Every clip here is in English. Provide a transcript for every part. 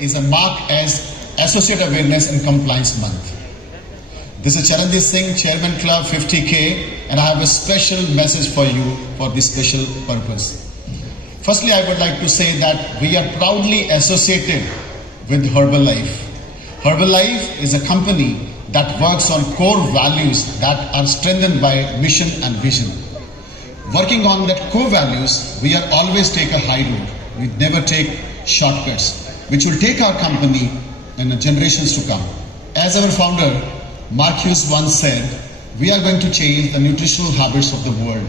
is a mark as Associate Awareness and Compliance Month. This is Charanjit Singh, Chairman Club 50K, and I have a special message for you for this special purpose. Firstly, I would like to say that we are proudly associated with Herbalife. Herbalife is a company that works on core values that are strengthened by mission and vision. Working on that core values, we are always take a high road. We never take shortcuts, which will take our company in the generations to come. As our founder, Mark Hughes once said, we are going to change the nutritional habits of the world.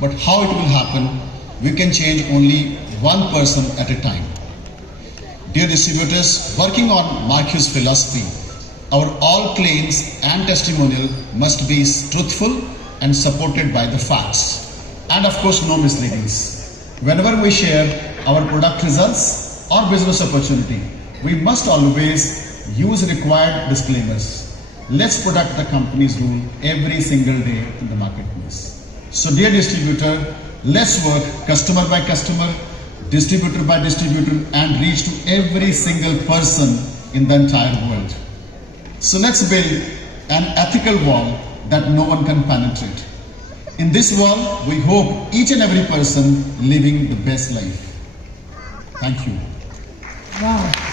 But how it will happen, we can change only one person at a time. Dear distributors, working on Mark Hughes' philosophy, our all claims and testimonial must be truthful and supported by the facts. And of course, no misleadings. Whenever we share our product results or business opportunity, we must always use required disclaimers. Let's protect the company's rule every single day in the marketplace. So dear distributor, let's work customer by customer, distributor by distributor, and reach to every single person in the entire world. So let's build an ethical wall that no one can penetrate. In this wall, we hope each and every person living the best life. Thank you. Wow.